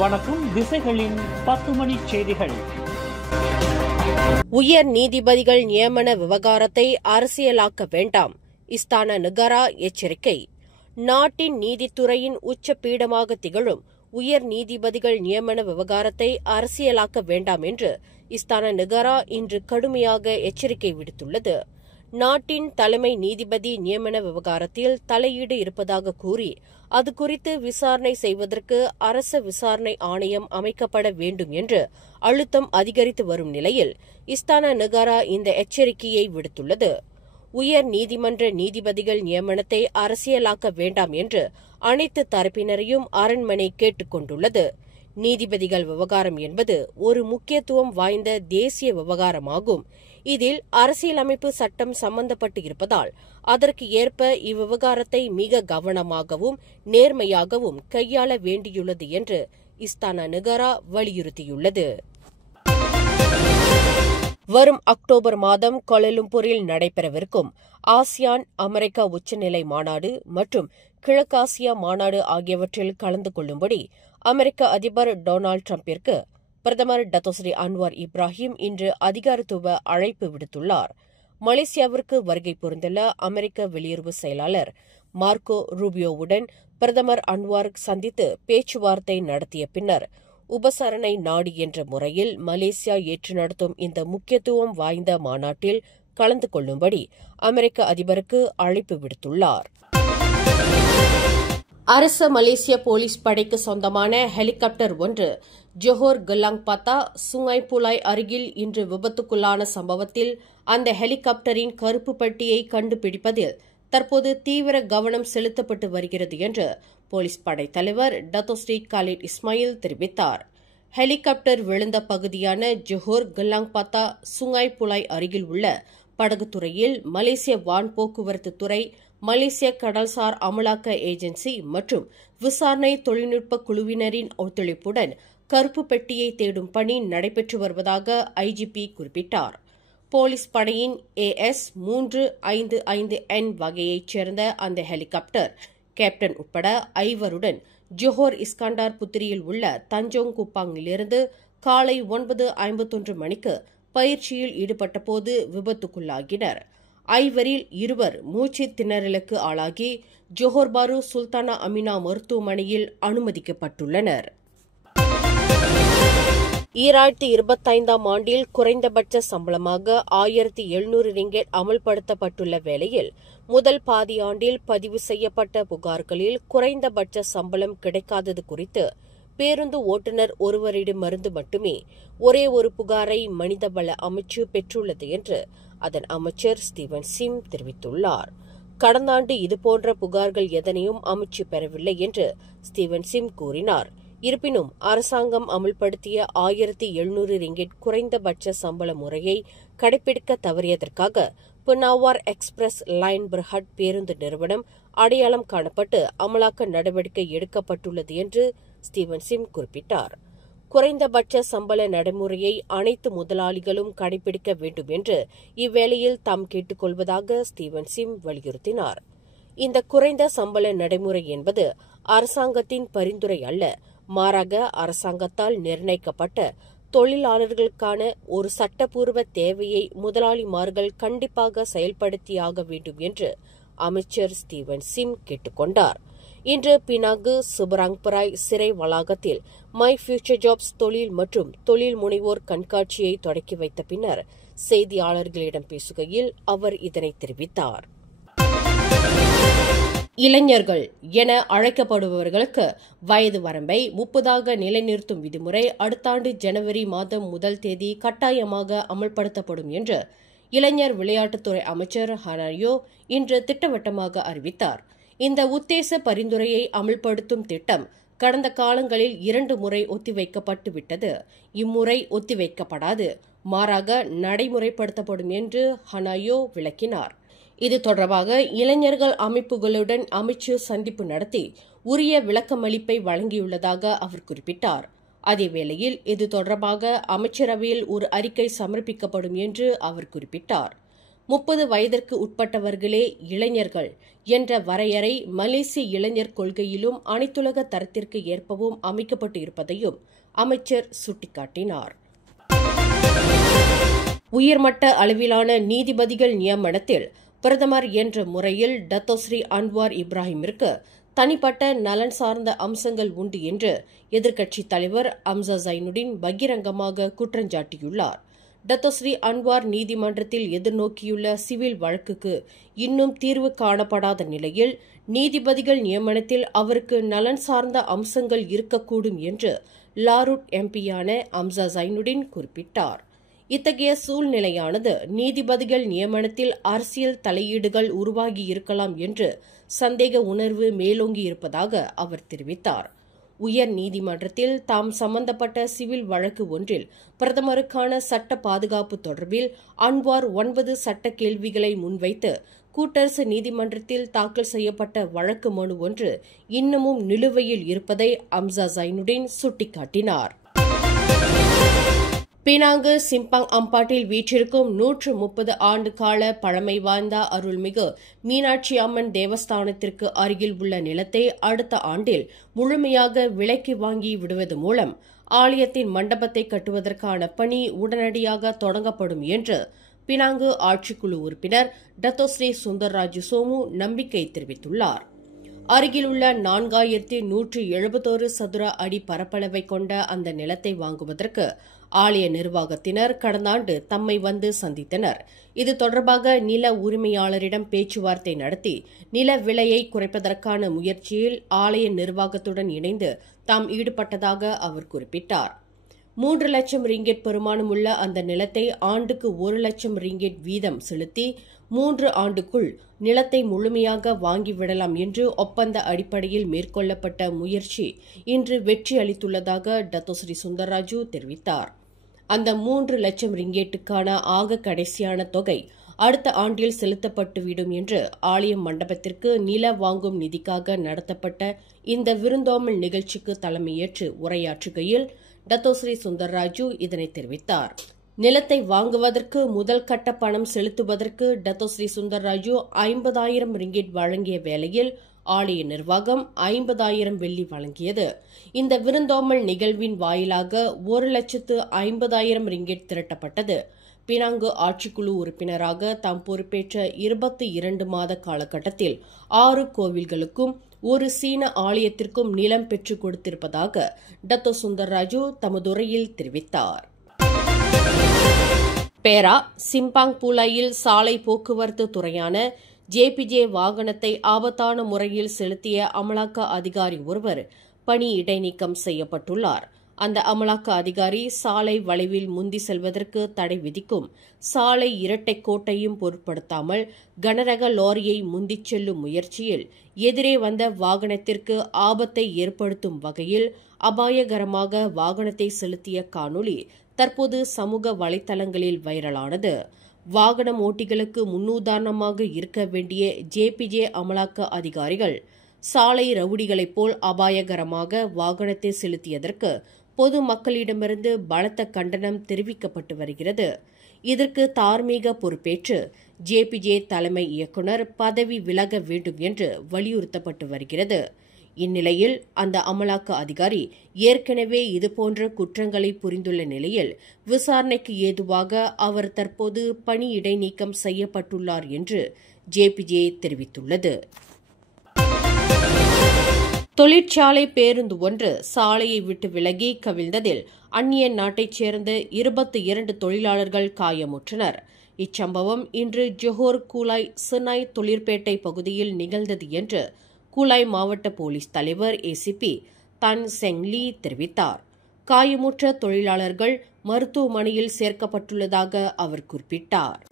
வணக்கம். திசைகளின் 10 மணி செய்திகள். உயர் நீதிபதிகள் நியமன விவகாரத்தை அரசியலாக்க வேண்டாம். இஸ்தானா நெகாரா எச்சரிக்கை. நாட்டின் நீதித்துறையின் உச்ச பீடமாக திகழும் உயர் நீதிபதிகள் நியமன விவகாரத்தை அரசியலாக்க வேண்டாம் என்று இஸ்தானா நெகாரா இன்று கடுமையாக எச்சரிக்கை விடுத்துள்ளது. நாட்டின் தலைமை நீதிபதி நியமன விவகாரத்தில் தலையீடு இருப்பதாக கூறி அது குறித்து விசாரணை செய்வதற்கு அரச விசாரணை ஆணையம் அமைக்கப்பட வேண்டும் என்று அழுத்தம் அதிகரித்து வரும் நிலையில் இஸ்தானா நெகாரா இந்த எச்சரிக்கையை விடுத்துள்ளது. உயர் நீதிமன்ற நீதிபதிகள் நியமனத்தை அரசியலாக்க வேண்டாம் என்று அனைத்து தரப்பினரையும் அரண்மனை கேட்டுக் கொண்டுள்ளது. நீதிபதிகள் விவகாரம் என்பது ஒரு முக்கியத்துவம் வாய்ந்த தேசிய விவகாரமாகும். இதில் அரசியலமைப்பு சட்டம் சம்பந்தப்பட்டு இருப்பதால் அதற்கு ஏற்ப இவ்விவகாரத்தை மிக கவனமாகவும் நேர்மையாகவும் கையாள வேண்டியுள்ளது என்று இஸ்தானா நெகாரா வலியுறுத்தியுள்ளது. வரும் அக்டோபர் மாதம் கோலாலம்பூரில் நடைபெறவிருக்கும் ஆசியான் அமெரிக்கா உச்சநிலை மாநாடு மற்றும் கிழக்காசியா மாநாடு ஆகியவற்றில் கலந்து கொள்ளும்படி அமெரிக்க அதிபர் டொனால்டு டிரம்பிற்கு பிரதமர் டத்தோஸ்ரீ அன்வார் இப்ராஹிம் இன்று அதிகாரத்துவ அழைப்பு விடுத்துள்ளார். மலேசியாவிற்கு வருகை புரிந்துள்ள அமெரிக்க வெளியுறவு செயலாளர் மார்க்கோ ரூபியோவுடன் பிரதமர் அன்வார் சந்தித்து பேச்சுவார்த்தை நடத்திய பின்னர் உபசரணை நாடு என்ற முறையில் மலேசியா ஏற்று நடத்தும் இந்த முக்கியத்துவம் வாய்ந்த மாநாட்டில் கலந்து கொள்ளும்படி அமெரிக்க அதிபருக்கு அழைப்பு விடுத்துள்ளார். அரச மலேசிய போலீஸ் படைக்கு சொந்தமான ஹெலிகாப்டர் ஒன்று ஜோஹர் கலாங்பாத்தா சுங்காய் புலாய் அருகில் இன்று விபத்துக்குள்ளான சம்பவத்தில் அந்த ஹெலிகாப்டரின் கருப்பு பட்டியை கண்டுபிடிப்பதில் தற்போது தீவிர கவனம் செலுத்தப்பட்டு வருகிறது என்று போலீஸ் படை தலைவர் டத்தோஸ்ரீ காலிட் இஸ்மாயில் தெரிவித்தார். ஹெலிகாப்டர் விழுந்த பகுதியான ஜோஹர் கலாங்பாத்தா சுங்காய் புலாய் அருகில் உள்ள படகுத்துறையில் மலேசிய வான் போக்குவரத்து துறை, மலேசிய கடல்சார் அமலாக்க ஏஜென்சி மற்றும் விசாரணை தொழில்நுட்ப குழுவினரின் ஒத்துழைப்புடன் கருப்பு பெட்டியை தேடும் பணி நடைபெற்று வருவதாக ஐஜிபி குறிப்பிட்டார். போலீஸ் படையின் AS 355N வகையைச் சேர்ந்த அந்த ஹெலிகாப்டர் கேப்டன் உட்பட 5 ஜோஹர் இஸ்கண்டார் புத்திரியில் உள்ள தஞ்சோங் குப்பாங்கிலிருந்து காலை 9:51 மணிக்கு பயிற்சியில் ஈடுபட்டபோது விபத்துக்குள்ளாகினர். 5 2 மூச்சுத் திணறலுக்கு ஆளாகி ஜோஹர் பாரு சுல்தானா அமினா மருத்துவமனையில் அனுமதிக்கப்பட்டுள்ளனர். 2025 ஆண்டில் குறைந்தபட்ச சம்பளமாக 1700 ரிங்கெட் அமல்படுத்தப்பட்டுள்ள வேளையில் முதல் பாதியாண்டில் பதிவு செய்யப்பட்ட புகார்களில் குறைந்தபட்ச சம்பளம் கிடைக்காதது குறித்து பேருந்து ஓட்டுநர் ஒருவரிடமிருந்து மட்டுமே ஒரே ஒரு புகாரை மனிதவள அமைச்சு பெற்றுள்ளது என்று அதன் அமைச்சர் ஸ்டீவன் சிம் தெரிவித்துள்ளார். கடந்த ஆண்டு இதுபோன்ற புகார்கள் எதனையும் அமைச்சு பெறவில்லை என்று ஸ்டீவன் சிம் கூறினார். இருப்பினும் அரசாங்கம் அமல்படுத்திய 1700 ரிங்கெட் குறைந்தபட்ச சம்பள முறையை கடைபிடிக்க தவறியதற்காக புனாவார் எக்ஸ்பிரஸ் லைன் பிரஹட் பேருந்து நிறுவனம் அடையாளம் காணப்பட்டு அமலாக்க நடவடிக்கை எடுக்கப்பட்டுள்ளது என்று ஸ்டீவன் சிம் குறிப்பிட்டார். குறைந்தபட்ச சம்பள நடைமுறையை அனைத்து முதலாளிகளும் கடைபிடிக்க வேண்டும் என்று இவ்வேளையில் தாம் கேட்டுக் கொள்வதாக ஸ்டீவன் சிம் வலியுறுத்தினார். இந்த குறைந்த சம்பள நடைமுறை என்பது அரசாங்கத்தின் பரிந்துரை அல்ல, மாறாக அரசாங்கத்தால் நிர்ணயிக்கப்பட்ட தொழிலாளர்களுக்கான ஒரு சட்டப்பூர்வ தேவையை முதலாளிமார்கள் கண்டிப்பாக செயல்படுத்தியாக வேண்டும் என்று அமைச்சர் ஸ்டீவன் சிம் கேட்டுக் கொண்டார். இன்று பினாங்கு சுபராங்பராய் சிறை வளாகத்தில் மை ஃபியூச்சர் ஜாப்ஸ் தொழில் மற்றும் தொழில் முனைவோர் கண்காட்சியை தொடக்கி வைத்த பின்னர் செய்தியாளர்களிடம் பேசுகையில் அவர் இதனை தெரிவித்தார். இளைஞர்கள் என அழைக்கப்படுபவர்களுக்கு வயது வரம்பை 30 நிலைநிறுத்தும் விதிமுறை அடுத்த ஆண்டு ஜனவரி மாதம் 1 தேதி கட்டாயமாக அமல்படுத்தப்படும் என்று இளைஞர் விளையாட்டுத்துறை அமைச்சர் ஹனாரியோ இன்று திட்டவட்டமாக அறிவித்தார். இந்த உத்தேச பரிந்துரையை அமல்படுத்தும் திட்டம் கடந்த காலங்களில் 2 முறை ஒத்திவைக்கப்பட்டு விட்டது. இம்முறை ஒத்திவைக்கப்படாது, மாறாக நடைமுறைப்படுத்தப்படும் என்று ஹனாயோ விளக்கினார். இது தொடர்பாக இளைஞர்கள் அமைப்புகளுடன் அமைச்சு சந்திப்பு நடத்தி உரிய விளக்கமளிப்பை வழங்கியுள்ளதாக அவர் குறிப்பிட்டார். அதேவேளையில் இது தொடர்பாக அமைச்சரவையில் ஒரு அறிக்கை சமர்ப்பிக்கப்படும் என்று அவர் குறிப்பிட்டார். 30 வயதிற்கு உட்பட்டவர்களே இளைஞர்கள் என்ற வரையறை மலேசிய இளைஞர் கொள்கையிலும் அனைத்துலக தரத்திற்கு ஏற்பவும் அமைக்கப்பட்டு இருப்பதையும் அமைச்சர் சுட்டிக்காட்டினார். உயர்மட்ட அளவிலான நீதிபதிகள் நியமனத்தில் பிரதமர் என்ற முறையில் டத்தோஸ்ரீ அன்வார் இப்ராஹிமிற்கு தனிப்பட்ட நலன் சார்ந்த அம்சங்கள் உண்டு என்று எதிர்க்கட்சித் தலைவர் அம்சா ஜைனுடின் பகிரங்கமாக குற்றஞ்சாட்டியுள்ளார். டத்தோஸ்ரீ அன்வார் நீதிமன்றத்தில் எதிர்நோக்கியுள்ள சிவில் வழக்குக்கு இன்னும் தீர்வு காணப்படாத நிலையில் நீதிபதிகள் நியமனத்தில் அவருக்கு நலன் சார்ந்த அம்சங்கள் இருக்கக்கூடும் என்று லாரூட் எம்பியான அம்சா ஜைனுடின் குறிப்பிட்டார். இத்தகைய சூழ்நிலையானது நீதிபதிகள் நியமனத்தில் அரசியல் தலையீடுகள் உருவாகியிருக்கலாம் என்று சந்தேக உணர்வு மேலோங்கியிருப்பதாக அவர் தெரிவித்தார். உயர் நீதிமன்றத்தில் தாம் சம்பந்தப்பட்ட சிவில் வழக்கு ஒன்றில் பிரதமருக்கான சட்ட பாதுகாப்பு தொடர்பில் அன்வார் 9 சட்ட கேள்விகளை முன்வைத்து கூட்டரசு நீதிமன்றத்தில் தாக்கல் செய்யப்பட்ட வழக்கு மனு ஒன்று இன்னமும் நிலுவையில் இருப்பதை அம்சா ஜைனுடின் சுட்டிக்காட்டினார். பினாங்கு சிம்பாங் அம்பாட்டில் வீற்றிருக்கும் 130 ஆண்டு கால பழமை வாய்ந்த அருள்மிகு மீனாட்சி அம்மன் தேவஸ்தானத்திற்கு அருகில் உள்ள நிலத்தை அடுத்த ஆண்டில் முழுமையாக விலைக்கு வாங்கி விடுவது மூலம் ஆலயத்தின் மண்டபத்தை கட்டுவதற்கான பணி உடனடியாக தொடங்கப்படும் என்று பினாங்கு ஆட்சிக்குழு உறுப்பினர் டத்தோஸ்ரீ சுந்தர்ராஜு சோமு நம்பிக்கை தெரிவித்துள்ளார். அருகிலுள்ள 4171 சதுர அடி பரப்பளவை கொண்ட அந்த நிலத்தை வாங்குவதற்கு ஆலய நிர்வாகத்தினர் கடந்த ஆண்டு தம்மை வந்து சந்தித்தனர். இது தொடர்பாக நில உரிமையாளரிடம் பேச்சுவார்த்தை நடத்தி நில விலையை குறைப்பதற்கான முயற்சியில் ஆலய நிர்வாகத்துடன் இணைந்து தாம் ஈடுபட்டதாக அவர் குறிப்பிட்டார். 3 லட்சம் ரிங்கெட் பெறுமானமுள்ள அந்த நிலத்தை ஆண்டுக்கு 1 லட்சம் ரிங்கெட் வீதம் செலுத்தி 3 ஆண்டுக்குள் நிலத்தை முழுமையாக வாங்கிவிடலாம் என்று ஒப்பந்த அடிப்படையில் மேற்கொள்ளப்பட்ட முயற்சி இன்று வெற்றி அளித்துள்ளதாக டத்தோஸ்ரீ சுந்தர்ராஜு தெரிவித்தார். அந்த 3 லட்சம் ரிங்கேட்டுக்கான ஆக கடைசியான தொகை அடுத்த ஆண்டில் செலுத்தப்பட்டுவிடும் என்று ஆலய மண்டபத்திற்கு நில வாங்கும் நிதிக்காக நடத்தப்பட்ட இந்த விருந்தோம்பல் நிகழ்ச்சிக்கு தலைமையேற்று உரையாற்றுகையில் டத்தோஸ்ரீ சுந்தர்ராஜு இதனை தெரிவித்தார். நிலத்தை வாங்குவதற்கு முதல் கட்ட பணம் செலுத்துவதற்கு டத்தோஸ்ரீ சுந்தர்ராஜு 50,000 ரிங்கெட் வழங்கிய வேளையில் ஆலய நிர்வாகம் 50,000 வெள்ளி வழங்கியது. இந்த விருந்தோம்பல் நிகழ்வின் வாயிலாக 1,50,000 ரிங்கெட் திரட்டப்பட்டது. பினாங்கு ஆட்சிக்குழு உறுப்பினராக தாம் பொறுப்பேற்ற 22 மாத காலகட்டத்தில் 6 கோவில்களுக்கும் ஒரு சீன ஆலயத்திற்கும் நிலம் பெற்றுக் கொடுத்திருப்பதாக டத்தோ சுந்தர்ராஜு தமது உரையில் தெரிவித்தார். பேரா சிம்பாங் பூலாயில் சாலை போக்குவரத்து துறையான ஜேபிஜே வாகனத்தை ஆபத்தான முறையில் செலுத்திய அமலாக்க அதிகாரி ஒருவர் பணி இடைநீக்கம் செய்யப்பட்டுள்ளார். அந்த அமலாக்க அதிகாரி சாலை வளைவில் முந்தி செல்வதற்கு தடை விதிக்கும் சாலை இரட்டை கோட்டையும் பொருட்படுத்தாமல் கனரக லாரியை முந்திச் செல்லும் முயற்சியில் எதிரே வந்த வாகனத்திற்கு ஆபத்தை ஏற்படுத்தும் வகையில் அபாயகரமாக வாகனத்தை செலுத்திய காணொலி தற்போது சமூக வலைதளங்களில் வைரலானது. வாகனம் ஓட்டிகளுக்கு முன்னுதாரணமாக இருக்க வேண்டிய ஜேபிஜே அமலாக்க அதிகாரிகள் சாலை ரவுடிகளைப் போல் அபாயகரமாக வாகனத்தை செலுத்தியதற்கு பொது மக்களிடமிருந்து பலத்த கண்டனம் தெரிவிக்கப்பட்டு வருகிறது. இதற்கு தார்மீக பொறுப்பேற்று ஜேபிஜே தலைமை இயக்குநர் பதவி விலக வேண்டும் என்று வலியுறுத்தப்பட்டு வருகிறது. இந்நிலையில் அந்த அமலாக்க அதிகாரி ஏற்கனவே இதுபோன்ற குற்றங்களை புரிந்துள்ள நிலையில் விசாரணைக்கு ஏதுவாக அவர் தற்போது பணி இடைநீக்கம் செய்யப்பட்டுள்ளார் என்று ஜேபிஜே தெரிவித்துள்ளது. தொழிற்சாலை பேருந்து ஒன்று சாலையை விட்டு விலகி கவிழ்ந்ததில் அந்நிய நாட்டைச் சேர்ந்த 22 தொழிலாளர்கள் காயமுற்றனர். இச்சம்பவம் இன்று ஜொஹோர் கூலாய் சினாய் தொழிற்பேட்டை பகுதியில் நிகழ்ந்தது என்று கூலாய் மாவட்ட போலீஸ் தலைவர் ஏசிபி தன் செங்லி தெரிவித்தார். காயமுற்ற தொழிலாளர்கள் மருத்துவமனையில் சேர்க்கப்பட்டுள்ளதாக அவர் குறிப்பிட்டார்.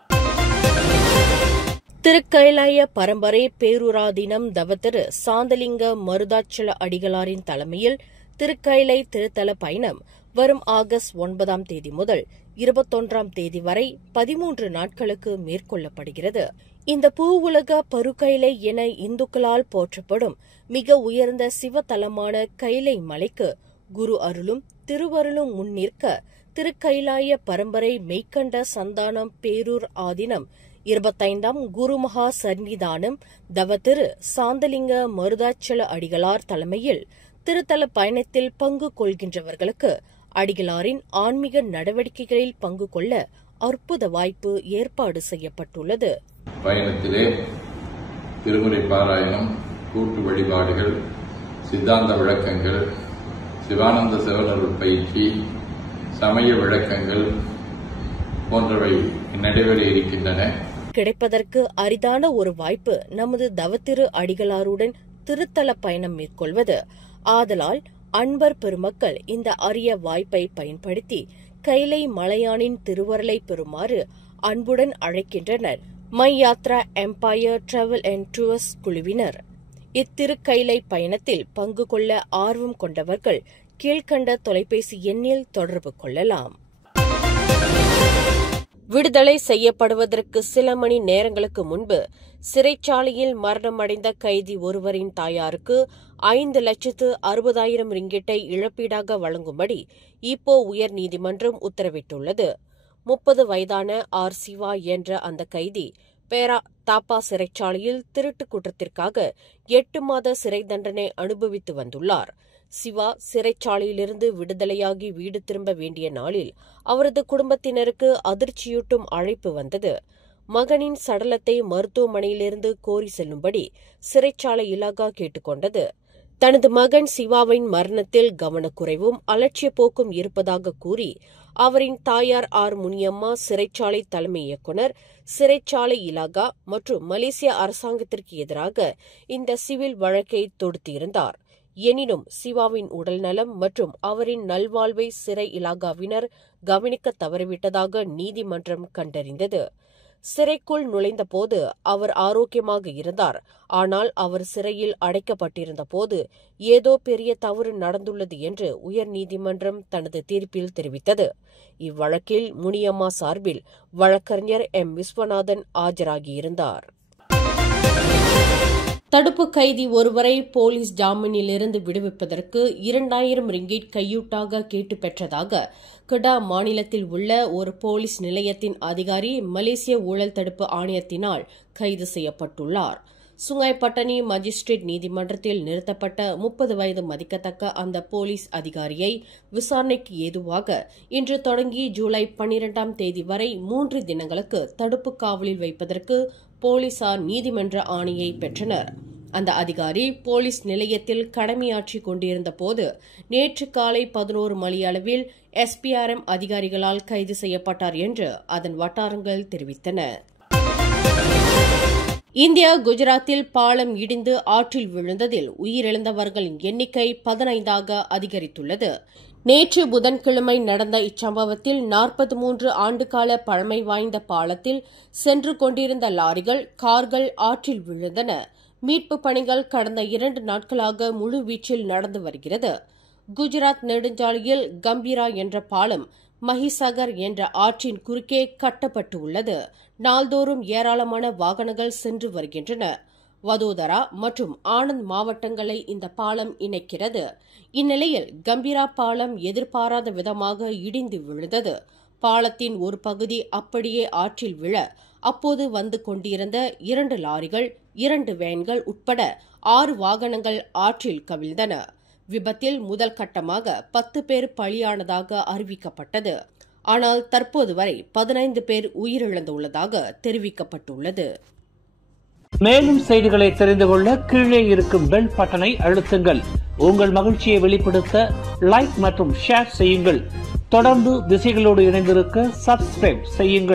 திருக்கைலாய பரம்பரை பேருராதீனம் தவத்திரு சாந்தலிங்க மருதாச்சல அடிகளாரின் தலைமையில் திருக்கைலை திருத்தல பயணம் வரும் ஆகஸ்ட் 9ஆம் தேதி முதல் 21ஆம் தேதி வரை 13 நாட்களுக்கு மேற்கொள்ளப்படுகிறது. இந்த பூவுலக பருக்கைலை என இந்துக்களால் போற்றப்படும் மிக உயர்ந்த சிவத்தலமான கைலை மலைக்கு குரு அருளும் திருவருளும் முன்னிற்க திருக்கைலாய பரம்பரை மெய்கண்ட சந்தானம் பேரூர் ஆதீனம் 25ஆம் குருமகா சன்னிதானம் தவ திரு சாந்தலிங்க மருதாச்சல அடிகளார் தலைமையில் திருத்தல பயணத்தில் பங்கு கொள்கின்றவர்களுக்கு அடிகளாரின் ஆன்மீக நடவடிக்கைகளில் பங்கு கொள்ள அற்புத வாய்ப்பு ஏற்பாடு செய்யப்பட்டுள்ளது. பயணத்திலே திருமுறை பாராயணம், கூட்டு வழிபாடுகள், சித்தாந்த விளக்கங்கள், சிவானந்த சிவனருள் பயிற்சி, சமய விளக்கங்கள் போன்றவை நடைபெற இருக்கின்றன. கிடைப்பதற்கு அரிதான ஒரு வாய்ப்பு நமது தவத்திரு அடிகளாருடன் திருத்தல பயணம் மேற்கொள்வது. ஆதலால் அன்பர் பெருமக்கள் இந்த அரிய வாய்ப்பை பயன்படுத்தி கைலை மலையானின் திருவருளை பெறுமாறு அன்புடன் அழைக்கின்றனர் my Yatra Empire travel and tours குழுவினர். இத்திருக்கைலை பயணத்தில் பங்கு கொள்ள ஆர்வம் கொண்டவர்கள் கீழ்கண்ட தொலைபேசி எண்ணில் தொடர்பு கொள்ளலாம். விடுதலை செய்யப்படுவதற்கு சில மணி நேரங்களுக்கு முன்பு சிறைச்சாலையில் மரணமடைந்த கைதி ஒருவரின் தாயாருக்கு 5,60,000 ரிங்கிட்டை இழப்பீடாக வழங்கும்படி ஈப்போ உயர்நீதிமன்றம் உத்தரவிட்டுள்ளது. 30 வயதான ஆர். சிவா என்ற அந்த கைதி பேரா தாப்பா சிறைச்சாலையில் திருட்டு குற்றத்திற்காக 8 மாத சிறை தண்டனை அனுபவித்து வந்துள்ளார். சிவா சிறைச்சாலையிலிருந்து விடுதலையாகி வீடு திரும்ப வேண்டிய நாளில் அவரது குடும்பத்தினருக்கு அதிர்ச்சியூட்டும் அழைப்பு வந்தது. மகனின் சடலத்தை மருத்துவமனையிலிருந்து கோரி செல்லும்படி சிறைச்சாலை இலாகா கேட்டுக் கொண்டது. தனது மகன் சிவாவின் மரணத்தில் கவனக்குறைவும் அலட்சிய போக்கும் இருப்பதாக கூறி அவரின் தாயார் ஆர். முனியம்மா சிறைச்சாலை தலைமை இயக்குநர், சிறைச்சாலை இலாகா மற்றும் மலேசிய அரசாங்கத்திற்கு எதிராக இந்த சிவில் வழக்கை தொடுத்திருந்தார். எனினும் சிவாவின் உடல்நலம் மற்றும் அவரின் நல்வாழ்வை சிறை இலாகாவினர் கவனிக்க தவறிவிட்டதாக நீதிமன்றம் கண்டறிந்தது. சிறைக்குள் நுழைந்தபோது அவர் ஆரோக்கியமாக இருந்தார். ஆனால் அவர் சிறையில் அடைக்கப்பட்டிருந்த போது ஏதோ பெரிய தவறு நடந்துள்ளது என்று உயர்நீதிமன்றம் தனது தீர்ப்பில் தெரிவித்தது. இவ்வழக்கில் முனியம்மா சார்பில் வழக்கறிஞர் எம். விஸ்வநாதன் ஆஜராகியிருந்தார். தடுப்பு கைதி ஒருவரை போலீஸ் ஜாமீனிலிருந்து விடுவிப்பதற்கு 2,000 ரிங்கிட் கையூட்டாக கேட்டு பெற்றதாக கடா மாநிலத்தில் உள்ள ஒரு போலீஸ் நிலையத்தின் அதிகாரி மலேசிய ஊழல் தடுப்பு ஆணையத்தினால் கைது செய்யப்பட்டுள்ளார். சுங்காய்பட்டணி மஜிஸ்ட்ரேட் நீதிமன்றத்தில் நிறுத்தப்பட்ட 30 வயது மதிக்கத்தக்க அந்த போலீஸ் அதிகாரியை விசாரணைக்கு ஏதுவாக இன்று தொடங்கி ஜூலை 12ஆம் தேதி வரை 3 தினங்களுக்கு தடுப்பு காவலில் வைப்பதற்கு போலீசார் நீதிமன்ற ஆணையை பெற்றனர். அந்த அதிகாரி போலீஸ் நிலையத்தில் கடமையாற்றிக் கொண்டிருந்த போது நேற்று காலை 11 மணியளவில் SPRM அதிகாரிகளால் கைது செய்யப்பட்டார் என்று அதன் வட்டாரங்கள் தெரிவித்தன. இந்தியா குஜராத்தில் பாலம் இடிந்து ஆற்றில் விழுந்ததில் உயிரிழந்தவர்களின் எண்ணிக்கை 15ஆக அதிகரித்துள்ளது. நேற்று புதன்கிழமை நடந்த இச்சம்பவத்தில் 43 ஆண்டுகால பழமை வாய்ந்த பாலத்தில் சென்று கொண்டிருந்த லாரிகள், கார்கள் ஆற்றில் விழுந்தன. மீட்புப் பணிகள் கடந்த 2 நாட்களாக முழுவீச்சில் நடந்து வருகிறது. குஜராத் நெடுஞ்சாலையில் கம்பீரா என்ற பாலம் மஹிசாகர் என்ற ஆற்றின் குறுக்கே கட்டப்பட்டு உள்ளது. நாள்தோறும் ஏராளமான வாகனங்கள் சென்று வருகின்றன. வதோதரா மற்றும் ஆனந்த் மாவட்டங்களை இந்த பாலம் இணைக்கிறது. இந்நிலையில் கம்பீரா பாலம் எதிர்பாராத விதமாக இடிந்து விழுந்தது. பாலத்தின் ஒரு பகுதி அப்படியே ஆற்றில் விழ அப்போது வந்து கொண்டிருந்த 2 லாரிகள், 2 வேன்கள் உட்பட 6 வாகனங்கள் ஆற்றில் கவிழ்ந்தன. விபத்தில் முதல் கட்டமாக 10 பேர் பலியானதாக அறிவிக்கப்பட்டது. ஆனால் தற்போது வரை 15 பேர் உயிரிழந்துள்ளதாக தெரிவிக்கப்பட்டுள்ளது. மேலும் செய்திகளை தெரிந்து கொள்ள கீழே இருக்கும் பெல் பட்டனை அழுத்துங்கள். உங்கள் மகிழ்ச்சியை வெளிப்படுத்த லைக் மற்றும் ஷேர் செய்யுங்கள். தொடர்ந்து திசைகளோடு இணைந்திருக்க சப்ஸ்கிரைப் செய்யுங்கள்.